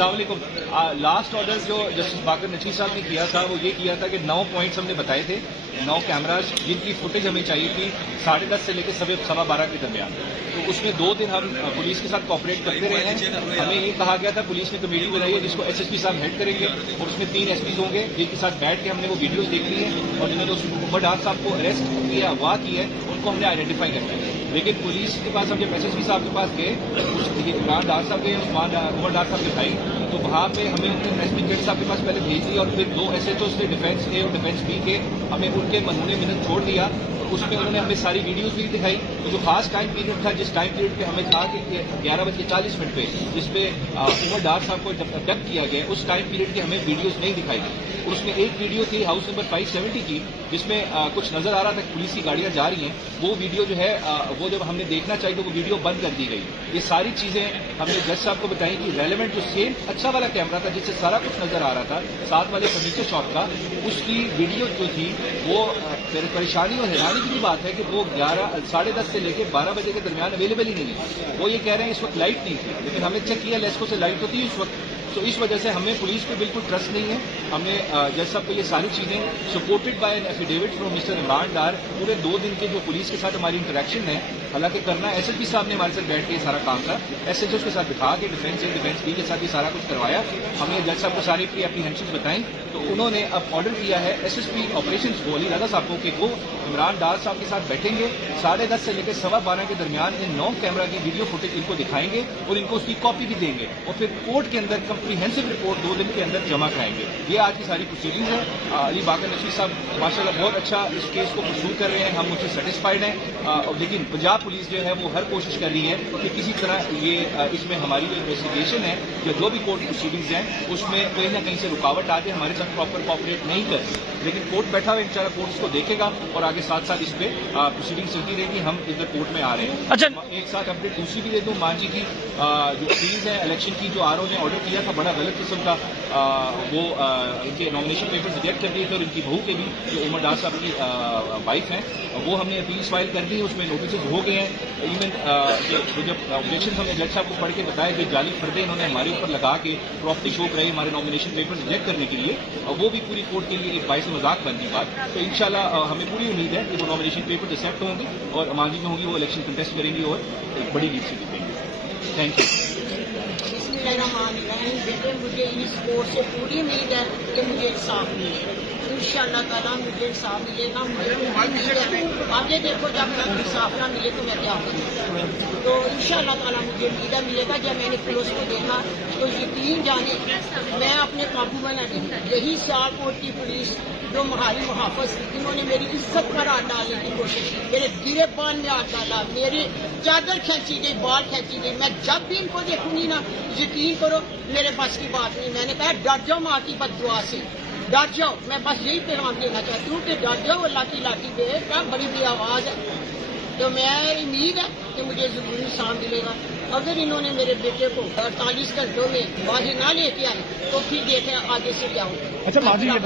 السلام علیکم. Last order جو جسٹس باقر نقوی صاحب نے کیا تھا وہ یہ کیا تھا کہ 9 پوائنٹس ہم نے بتائے تھے, 9 کیمراز جن کی فوٹیج ہمیں چاہیے تھی 10:30 سے لے کے 12:15 کے درمیان. تو اس میں 2 دن ہم پولیس کے ساتھ کوآپریٹ کرتے رہے ہیں. ہمیں یہ کہا گیا تھا, پولیس نے کمیٹی بنائی ہے جس کو ایس ایس پی صاحب ہیڈ کریں گے, اور اس میں 3 ایس پیز ہوں گے جن کے ساتھ بیٹھ کے ہم نے وہ ویڈیوز دیکھ لی ہیں, اور جنہوں نے اس عمر ڈار صاحب کو اریسٹ کیا, اغوا کیا ہے, ان کو ہم نے آئیڈینٹیفائی کرنا ہے. لیکن پولیس کے پاس ہم جب ایس ایس پی صاحب کے پاس گئے, عمران ڈار صاحب کے عمر ڈار صاحب کے بھائی, تو وہاں پہ ہمیں ان نے ایس پی کیڈ صاحب کے پاس پہلے بھیج دی, اور پھر 2 ایس ایچ اوز نے ڈیفینس اے اور ڈیفینس بی کے ہمیں ان کے منونے منت چھوڑ دیا. اور اس میں انہوں نے ہمیں ساری ویڈیوز بھی دکھائی. تو جو خاص ٹائم پیریڈ تھا, جس ٹائم پیریڈ پہ ہمیں کہا کہ 11:40 پہ جس پہ عمر ڈار صاحب کو ابڈکٹ کیا گیا, اس ٹائم پیریڈ کی ہمیں ویڈیوز نہیں دکھائی گئی. اور اس میں ایک ویڈیو تھی ہاؤس نمبر 570 کی, جس میں کچھ نظر آ رہا تھا کہ پولیس کی گاڑیاں جا رہی ہیں. وہ ویڈیو جو ہے وہ جب ہم نے دیکھنا چاہیے تو وہ ویڈیو بند کر دی گئی. یہ ساری چیزیں ہم نے جج صاحب کو بتائیں کہ ریلیونٹ جو سیم اچھا والا کیمرہ تھا جس سے سارا کچھ نظر آ رہا تھا, ساتھ والے فرنیچر شاپ کا, اس کی ویڈیو جو تھی وہ پریشانی اور حیرانی کی بھی بات ہے کہ وہ 10:30 سے لے کے 12 بجے کے درمیان اویلیبل ہی نہیں ہے. وہ یہ کہہ رہے ہیں اس وقت لائٹ نہیں تھی, لیکن ہم نے چیک کیا لیسکو سے لائٹ تو تھی اس وقت. تو اس وجہ سے ہمیں پولیس پہ بالکل ٹرسٹ نہیں ہے. ہم نے جج صاحب کو یہ ساری چیزیں supported by an affidavit from mister Imran Dar, پورے 2 دن کے جو پولیس کے ساتھ ہماری انٹریکشن ہے, حالانکہ کرنا ایس ایس پی صاحب نے ہمارے ساتھ بیٹھ کے یہ سارا کام تھا, ایس ایچ اوز کے ساتھ بٹھا کے ڈیفینس اے ڈیفینس بی کے ساتھ یہ سارا کچھ کروایا. ہم نے جج صاحب کو ساری اپنی اپریہینشنز بتائیں, تو انہوں نے اب آرڈر کیا ہے ایس ایس پی آپریشنز کو, علی راضا صاحب کو, کہ وہ عمران ڈار صاحب کے ساتھ بیٹھیں گے, 10:30 سے لے کے 12:15 کے درمیان ان 9 کیمرہ کی ویڈیو فوٹیج ان کو دکھائیں گے, اور ان کو اس کی کاپی بھی دیں گے, اور پھر کورٹ کے اندر کمپریہنسو رپورٹ 2 دن کے اندر جمع کرائیں گے. یہ آج کی ساری پروسیڈنگز ہیں. علی باقر نقوی صاحب ماشاءاللہ بہت اچھا اس کیس کو پرسو کر رہے ہیں, ہم مجھ سے سیٹسفائڈ ہیں. لیکن پنجاب پولیس جو ہے وہ ہر کوشش کر رہی ہے کہ کسی طرح یہ اس میں ہماری جو انویسٹیگیشن ہے یا جو بھی کورٹ پروسیڈنگز ہیں اس میں کہیں نہ کہیں سے رکاوٹ آ جائے, ہمارے ساتھ پراپر کوآپریٹ نہیں کرتی. لیکن کورٹ بیٹھا ہوا انشاءاللہ کورٹ اس کو دیکھے گا, اور آگے ساتھ ساتھ اس پہ پروسیڈنگ چلتی رہے گی. ہم ادھر کورٹ میں آ رہے ہیں. اچھا, ایک ساتھ اپڈیٹ دوسری بھی دے دوں, مانجی کی جو اپیلز ہیں الیکشن کی, جو RO نے آرڈر کیا تھا بڑا غلط قسم کا, وہ ان کے نامینیشن پیپرز ریجیکٹ کر دیے تھے, اور ان کی بہو کے بھی جو عمر ڈار صاحب کی وائف ہیں, وہ ہم نے اپیلز فائل کر دی, اس میں نوٹسز ہو گئے ہیں. ایون جب آبجیکشن ہم نے جج صاحب کو پڑھ کے بتایا کہ جعلی پردے انہوں نے ہمارے اوپر لگا کے پراپرٹی شو کرائی ہمارے نامینیشن پیپرز ریجیکٹ کرنے کے لیے, وہ بھی پوری کورٹ کے لیے ایک باعث مذاق بنتی بات. تو انشاءاللہ ہمیں پوری امید ہے کہ وہ نامینیشن پیپرز ایکسیپٹ ہوں گے, اور مانجی میں ہوں گی وہ الیکشن کنٹیسٹ کریں گی, اور ایک بڑی لیڈ سے جیتیں گے. Thank you. بیٹے مجھے اس کورٹ سے پوری امید ہے کہ مجھے انصاف ملے, انشاءاللہ تعالیٰ مجھے انصاف ملے گا. مجھے آگے دیکھو جب تک انصاف نہ ملے تو میں کیا کروں, تو انشاءاللہ تعالیٰ مجھے امید ہے ملے گا. جب میں نے پولیس کو دیکھا تو یقین جانے میں اپنے قابو میں نہ دی. یہی سیالکوٹ کی پولیس جو مہاری محافظ, انہوں نے میری عزت پر ہاتھ ڈالنے کی کوشش کی, میرے گرے بان میں ہاتھ ڈالا, میری چادر کھینچی گئی, بال کھینچی گئی. میں جب بھی ان کو دیکھوں گی نا, یقین کرو میرے پاس کی بات نہیں. میں نے کہا ڈر جاؤ ماں کی بد دعا سے, ڈر جاؤ. میں بس یہی پیغام دینا چاہتی ہوں کہ ڈر جاؤ, اللہ کی لاٹھی پہ کیا بڑی بڑی آواز ہے. تو میں امید ہے کہ مجھے ضرور انصاف ملے گا. اگر انہوں نے میرے بیٹے کو 48 گھنٹوں میں باہر نہ لے کے آئے تو پھر دیکھیں آگے سے کیا ہوگا. اچھا ماجی یہ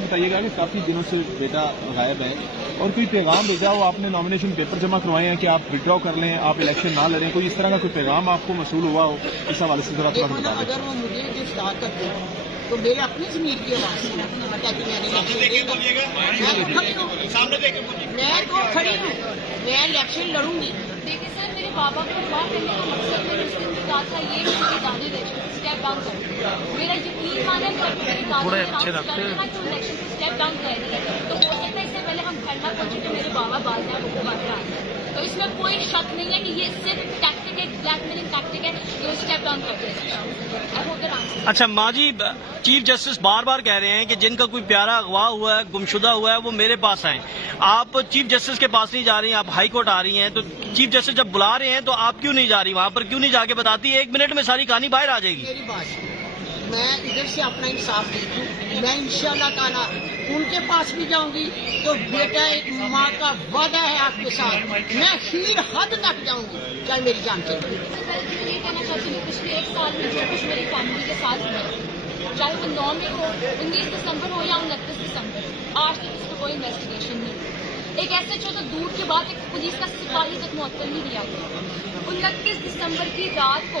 بتائیے گا کہ کافی دنوں سے بیٹا غائب ہے, اور کوئی پیغام بھیجا ہو آپ نے, نامینیشن پیپر جمع کروائے ہیں کہ آپ وڈرا کر لیں, آپ الیکشن نہ لڑیں, کوئی اس طرح کا کوئی پیغام آپ کو موصول ہوا ہو اس حوالے سے ذرا تھوڑا بتا دیں. اگر وہ مجھے گرفتار کرتے ہیں تو میرے اپنی ضمیر کی آواز سے میں تو کھڑی ہوں, میں الیکشن لڑوں گی. دیکھیے سر, میرے بابا کو دعا کرنے کا مقصد میں نے اس دن کہا تھا یہ مجھے دانے دے اسٹیپ ڈاؤن کر, میرا یقین مانا کہ اگر میرے دانے تو الیکشن سے اسٹیپ ڈاؤن کر دیا, تو ہو سکتا ہے اس سے پہلے ہم گھر نہ پہنچے کہ میرے بابا باز ہیں وہ باہر آ جائیں. تو اس میں کوئی شک نہیں ہے کہ یہ صرف ٹیکٹک ہے, بلیک میلنگ ٹیکٹک ہے, یہ اسٹیپ ڈاؤن کر دیا. اچھا ماجی, چیف جسٹس بار بار کہہ رہے ہیں کہ جن کا کوئی پیارا اغوا ہوا ہے, گمشدہ ہوا ہے, وہ میرے پاس آئیں. آپ چیف جسٹس کے پاس نہیں جا رہی ہیں, آپ ہائی کورٹ آ رہی ہیں, تو چیف جسٹس جب بلا رہے ہیں تو آپ کیوں نہیں جا رہی وہاں پر, کیوں نہیں جا کے بتاتی؟ 1 منٹ میں ساری کہانی باہر آ جائے گی. میری بات, میں ادھر سے اپنا انصاف دیکھوں, میں انشاءاللہ تعالیٰ ان کے پاس بھی جاؤں گی تو بیٹا ایک ماں کا وعدہ ہے آپ کے ساتھ, میں خیر حد تک جاؤں گی چاہے میری جان چلے. یہ کہنا چاہتی ہوں پچھلے 1 سال میں جو کچھ میری فیملی کے ساتھ ہوا, چاہے وہ 9 میں ہو, 19 دسمبر ہو یا 29 دسمبر, آج تک اس کو کوئی انویسٹیگیشن نہیں. ایک ایسے چھو تو دور کے بعد ایک پولیس کا سپاہی تک معطل نہیں دیا گیا. 29 دسمبر کی رات کو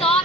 7